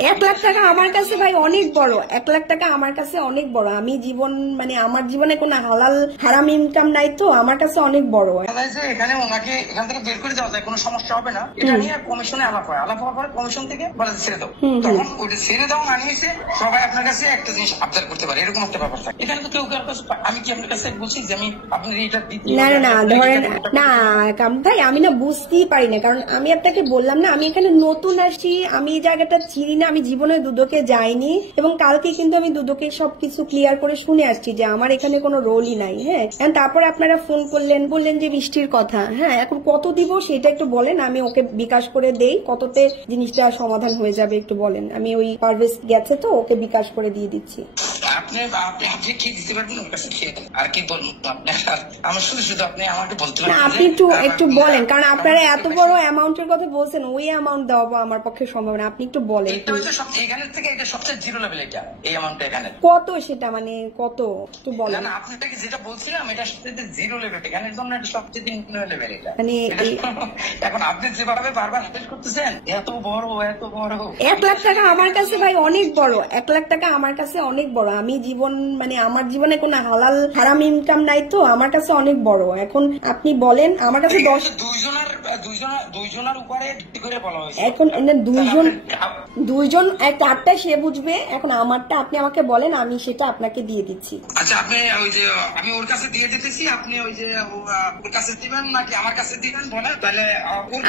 1,00,000 টাকা আমার কাছে ভাই অনেক বড়। 1,00,000 টাকা আমার কাছে অনেক বড়। আমি জীবন মানে আমার জীবনে কোনো হালাল হারাম ইনকাম নাই, তো আমার কাছে অনেক বড়। এখানে ওনাকে এখান থেকে বের করে দেওয়া যায়, কোনো সমস্যা হবে না। এটা নিয়ে কমিশনে আলাপ হয়, আলাপ হওয়ার পরে কমিশন থেকে বলে ছেড়ে দাও। তখন ওইটা ছেড়ে দাও না নিয়েছে সবাই আপনার কাছে একটা জিনিস আবদার করতে পারে, এরকম একটা ব্যাপার থাকে। এখানে তো কেউ কারোর কাছে আমি কি আপনার কাছে বলছি যে আমি আপনার এটা না না না ধরেন না ভাই, আমি না বুঝতেই পারি না, কারণ আমি আপনাকে বললাম না আমি এখানে নতুন আসছি, আমি এই জায়গাটা চিনি না, আমি জীবনে দুদকে যাইনি, এবং কালকে কিন্তু আমি দুদকে সবকিছু ক্লিয়ার করে শুনে আসছি যে আমার এখানে কোনো রোলই নাই। হ্যাঁ, তারপরে আপনারা ফোন করলেন, বললেন যে বৃষ্টির কথা। হ্যাঁ, এখন কত দিব সেটা একটু বলেন, আমি ওকে বিকাশ করে দেই, কততে জিনিসটা সমাধান হয়ে যাবে একটু বলেন। আমি ওই পারভেজ গেছে তো ওকে বিকাশ করে দিয়ে দিচ্ছি। আপনি খেয়ে দিতে পারবেন, ওর কাছে খেয়ে দেন। আর কি বলবো আপনার, আমার শুধু শুধু আপনি আমাকে বলতে পারেন। আপনি একটু বলেন, কারণ আপনারা এত বড় অ্যামাউন্টের কথা বলছেন, ওই অ্যামাউন্ট দেওয়া আমার পক্ষে সম্ভব না। আপনি একটু বলেন। এখানের থেকে এটা সবচেয়ে জিরো লেভেল, এটা এই অ্যামাউন্টটা এখানে কত, সেটা মানে কত একটু বলেন। না আপনাকে যেটা বলছিলাম এটা সবচেয়ে জিরো লেভেল, এখানের জন্য এটা সবচেয়ে নিম্ন লেভেল। এটা মানে এখন আপনি যেভাবে বারবার হাতেল করতেছেন, এত বড় 1,00,000 টাকা আমার কাছে ভাই অনেক বড়। 1,00,000 টাকা আমার কাছে অনেক বড়। আমি জীবন মানে আমার জীবনে কোনো হালাল হারাম ইনকাম নাই, তো আমার কাছে অনেক বড়। এখন আপনি বলেন, আমার কাছে 10 দুইজনের উপরে করে বলা হয়েছে। এখন দুইজন চারটা সে বুঝবে, এখন আমারটা আপনি আমাকে বলেন, আমি সেটা আপনাকে দিয়ে দিচ্ছি। আচ্ছা, আপনি ওই যে আমি ওর কাছে দিয়ে দিতেছি, আপনি ওই যে ওর কাছে দিবেন নাকি আমার কাছে দিবেন বলেন, তাহলে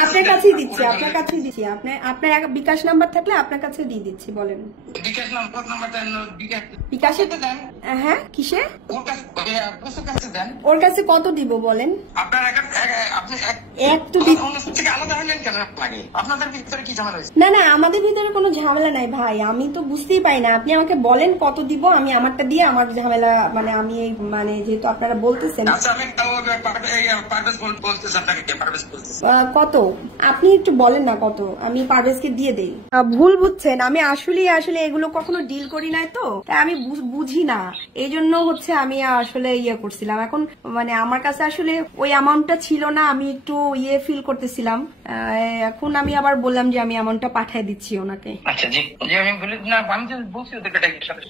আপনার কাছেই দিচ্ছি, আপনার কাছেই দিচ্ছি। আপনার বিকাশ নাম্বার থাকলে আপনার কাছে দিয়ে দিচ্ছি, বলেন। বিকাশ নাম্বার দেন, বিকাশে দেন। হ্যাঁ, কিসে? ওর কাছে কত দিব বলেন। আপনার আপনি একটু আলাদা হলেন কেন? আপনাদের ভিতরে কি ঝামেলা হয়েছে? না না, আমাদের ভিতরে কোনো ঝামেলা নাই ভাই, আমি তো বুঝতেই পারি না। আপনি আমাকে বলেন কত দিব, আমি আমারটা দিয়ে আমার ঝামেলা মানে আমি মানে যেহেতু আপনারা বলতেছেন। আচ্ছা, আমি কত আপনি একটু বলেন না কত, আমি পারভেজকে দিয়ে দেই। ভুল বুঝছেন, আমি আসলে এগুলো কখনো ডিল করি নাই, তো আমি বুঝি না, এই জন্য হচ্ছে আমি আসলে ইয়ে করছিলাম। এখন মানে আমার কাছে আসলে ওই অ্যামাউন্টটা ছিল না, আমি একটু ইয়ে ফিল করতেছিলাম। এখন আমি আবার বললাম যে আমি অ্যামাউন্টটা পাঠিয়ে দিচ্ছি ওনাকে। আচ্ছা জি, আমি বলি না, আমি বলছি ওদেরকে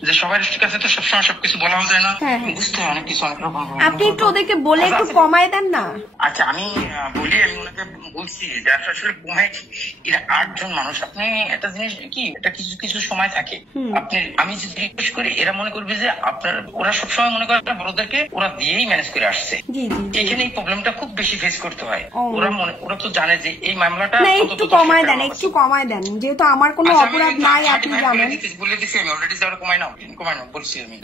যে সবার কাছে তো সবসময় সবকিছু বলা যায় না, বুঝতে হয় অনেক কিছু, অনেক রকম। আপনি একটু ওদেরকে বলে একটু কমায় দেন না। আচ্ছা, আমি বলি, আমি ওনাকে বলছি যে আসলে কমাই, এরা 8 জন মানুষ। আপনি একটা জিনিস কি, এটা কিছু কিছু সময় থাকে, আপনি আমি যদি রিকোয়েস্ট করি এরা মনে করবে যে আপনার, ওরা সবসময় মনে করে বড়দেরকে ওরা দিয়েই ম্যানেজ করে আসছে। এখানে এই প্রবলেমটা খুব বেশি ফেস করতে হয়। ওরা তো জানে যে এই মামলাটা একটু কমায় দেন, একটু কমায় দেন, যেহেতু আমার কোনো অপরাধ নাই, আপনি জানেন। বলে দিচ্ছি আমি অলরেডি, কমাই নাও বলছি আমি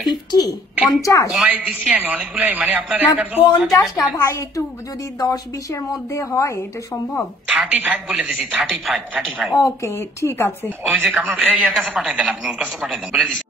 50 কমাই দিচ্ছি আমি অনেকগুলাই, মানে আপনার 50টা ভাই, একটু যদি 10-20-এর মধ্যে হয় এটা সম্ভব। 35 বলে দিচ্ছি, 35। ওকে, ঠিক আছে। ওই যে আপনার এর কাছে পাঠিয়ে দেন, আপনি ওর কাছে পাঠিয়ে দেন বলে দিচ্ছি।